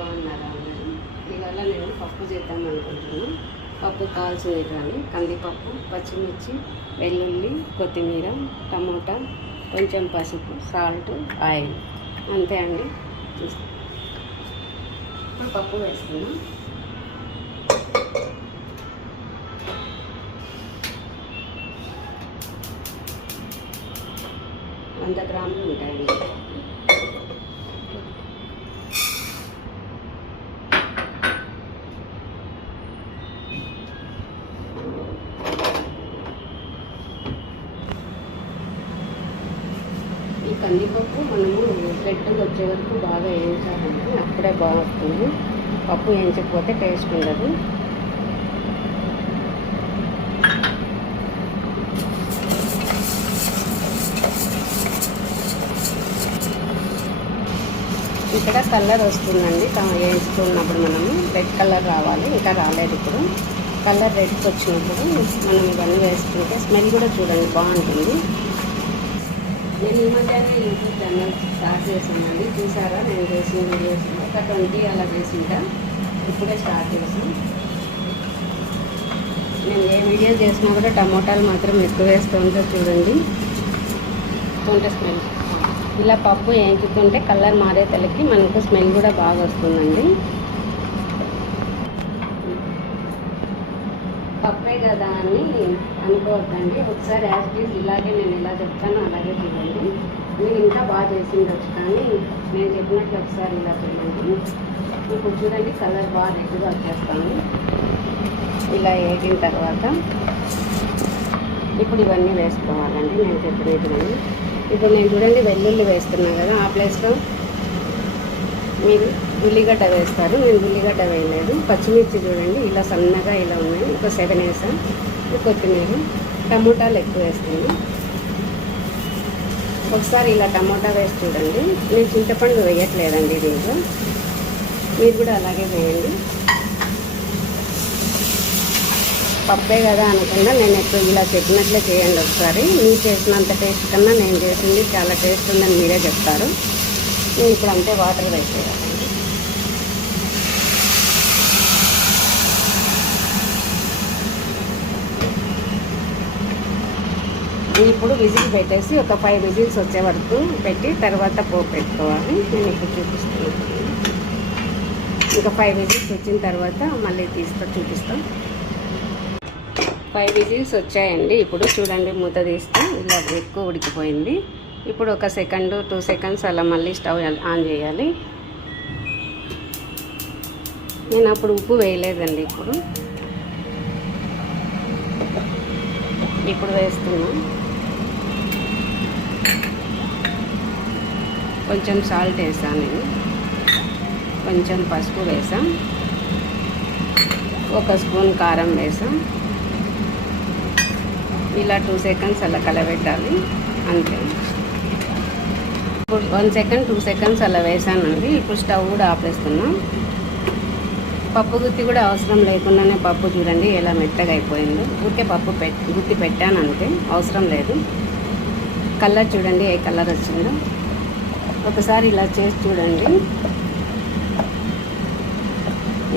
బాగున్నారా అందరూ? ఇవాళ నేను పప్పు చేద్దాం అనుకుంటున్నాను. పప్పు కావాల్సినవి కందిపప్పు, పచ్చిమిర్చి, వెల్లుల్లి, కొత్తిమీర, టమోటా, కొంచెం పసుపు, సాల్ట్, ఆయిల్, అంతే అండి. ఇప్పుడు పప్పు వేస్తున్నాం. వంద గ్రాములు ఉంటాయండి. ఈ కందిపప్పు మనము గట్టిగా వచ్చే వరకు బాగా వేయించాలంటే అప్పుడే బాగా వస్తుంది. పప్పు వేయించకపోతే టేస్ట్ ఉండదు. ఇక్కడ కలర్ వస్తుందండి. వేయించుకున్నప్పుడు మనము రెడ్ కలర్ రావాలి. ఇంకా రాలేదు. ఇప్పుడు కలర్ రెడ్కి వచ్చినప్పుడు మనం ఇవన్నీ వేసుకుంటే స్మెల్ కూడా చూడండి బాగుంటుంది. నేను ఈ మధ్యనే యూట్యూబ్ ఛానల్ స్టార్ట్ చేశానండి. చూసారా నేను చేసిన వీడియోస్ ఒక 20 అలా చేసింటా. ఇప్పుడే స్టార్ట్ చేసాను. నేను ఏ వీడియో చేసినా కూడా టమోటాలు మాత్రం ఎక్కువ వేస్తూ ఉంటా చూడండి. స్మెల్ ఇలా పప్పు వేయించుతుంటే కలర్ మారే తలకి మనకు స్మెల్ కూడా బాగా వస్తుందండి. పప్పే కదా అని అనుకోవద్దండి. ఒకసారి యాక్టివ్ ఇలాగే నేను ఇలా చెప్తాను అలాగే చూడండి. మీరు ఇంకా బాగా చేసిండొచ్చు, కానీ నేను చెప్పినట్లు ఒకసారి ఇలా చేయండి. ఇప్పుడు చూడండి కలర్ బాగా రెడ్గా వచ్చేస్తాను. ఇలా వేగిన తర్వాత ఇప్పుడు ఇవన్నీ వేసుకోవాలండి నేను చెప్పినట్టుగానే. ఇప్పుడు నేను చూడండి వెల్లుల్లి వేస్తున్నాను కదా, ఆ ప్లేస్లో మీరు ఉల్లిగడ్డ వేస్తారు. నేను ఉల్లిగడ్డ వేయలేదు. పచ్చిమిర్చి చూడండి ఇలా సన్నగా ఇలా ఉన్నాయి. ఒక 7 వేసాను. కొత్తిమీర, టమోటాలు ఎక్కువ వేస్తాను. ఒకసారి ఇలా టమోటా వేసి చూడండి. నేను చింతపండు వేయట్లేదండి దీంట్లో. మీరు కూడా అలాగే వేయండి. పప్పే కదా అనకుండా నేను ఎప్పుడు ఇలా చెప్పినట్లే చేయండి. ఒకసారి మీరు చేసినంత టేస్ట్ కన్నా నేను చేసింది చాలా టేస్ట్ ఉందని మీరే చెప్తారు. నేను ఇప్పుడు అంతే వాటర్ వేసేయాలండి. ఇప్పుడు విజిల్ పెట్టేసి ఒక 5 విజిల్స్ వచ్చే వరకు పెట్టి తర్వాత పోపు పెట్టుకోవాలి. నేను ఇప్పుడు చూపిస్తున్నాను. ఇంకా 5 విజిల్స్ వచ్చిన తర్వాత మళ్ళీ చూపిస్తాను. 5 విజిల్స్ వచ్చాయండి. ఇప్పుడు చూడండి మూత తీస్తే ఇలా ఎక్కువ ఉడికిపోయింది. ఇప్పుడు ఒక 2 సెకండ్స్ అలా మళ్ళీ స్టవ్ ఆన్ చేయాలి. నేను అప్పుడు ఉప్పు వేయలేదండి. ఇప్పుడు వేస్తున్నా. కొంచెం సాల్ట్ వేసాను నేను. కొంచెం పసుపు వేసాం. 1 స్పూన్ కారం వేసాం. ఇలా 2 సెకండ్స్ అలా కలబెట్టాలి అంతే. ఇప్పుడు 1 సెకండ్ 2 సెకండ్స్ అలా వేసానండి. ఇప్పుడు స్టవ్ కూడా ఆపేస్తున్నాం. పప్పు గుత్తి కూడా అవసరం లేకుండానే పప్పు చూడండి ఎలా మెత్తగా అయిపోయిందో. ఊరికే పప్పు గుత్తి పెట్టాను అంతే, అవసరం లేదు. కలర్ చూడండి ఏ కలర్ వచ్చిందో. ఒకసారి ఇలా చేసి చూడండి.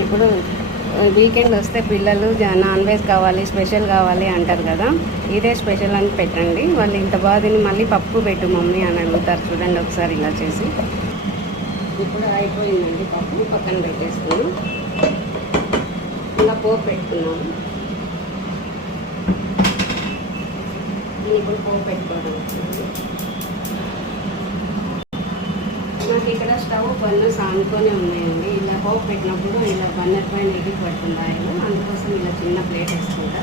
ఇప్పుడు వీకెండ్ వస్తే పిల్లలు నాన్ వెజ్ కావాలి, స్పెషల్ కావాలి అంటారు కదా, ఇదే స్పెషల్ అని పెట్టండి. వాళ్ళు ఇంత బాధని మళ్ళీ పప్పు పెట్టు మమ్మీ అని అడుగుతారు. చూడండి ఒకసారి ఇలా చేసి. ఇప్పుడు అయిపోయిందండి పప్పు, పక్కన పెట్టేసుకున్నాం. ఇలా పోపు పెట్టుకున్నాము. నేను ఇప్పుడు పోపు పెట్టుకోవడం నాకు ఇక్కడ స్టవ్ బర్నర్స్ ఆనుకొని ఉన్నాయండి. ఇలా పోపు పెట్టినప్పుడు ఇలా బర్నర్ పైన ఎగిరి పడుతుంది ఆయిల్. అందుకోసం ఇలా చిన్న ప్లేట్ వేసుకుంటా.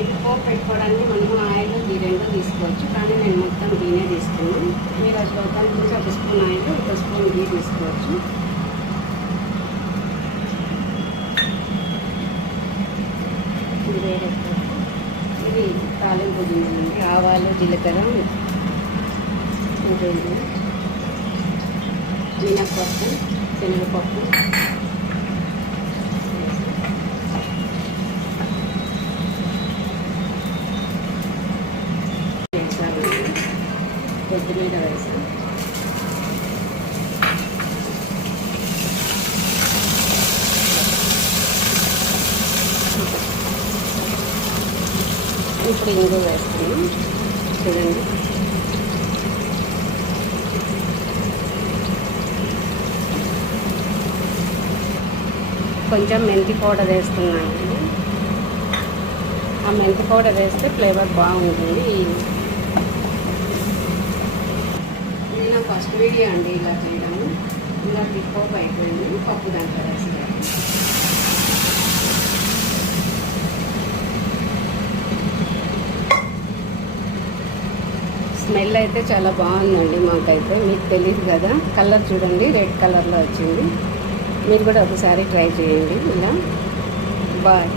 ఇప్పుడు పోపు పెట్టుకోవడానికి మనము ఆయిల్ ఈ 2 తీసుకోవచ్చు, కానీ నేను మొత్తం గీనే తీసుకున్నాను. మీరు అట్లా చూసి 1 స్పూన్ ఆయిల్ 1 స్పూన్ గీ తీసుకోవచ్చు. ఇది తాలింపు గింజలండి. ఆవాలు, జీలకర్ర, మినప్పప్పు, శనగపప్పు, కొత్తిమీర వేసాం. ఇప్పుడు ఇంగు వేస్తాను చూడండి. కొంచెం మెంతి పౌడర్ వేస్తున్నానండి. ఆ మెంతి పౌడర్ వేస్తే ఫ్లేవర్ బాగుంటుంది. ఇది నా ఫస్ట్ వీడియో అండి ఇలా చేయడము. ఇలా టిప్ అయిపోయింది. పప్పు దాంట్లో వేస్తారు. స్మెల్ అయితే చాలా బాగుందండి మాకైతే. మీకు తెలియదు కదా, కలర్ చూడండి రెడ్ కలర్లో వచ్చింది. మీరు కూడా ఒకసారి ట్రై చేయండి ఇలా. బాయ్.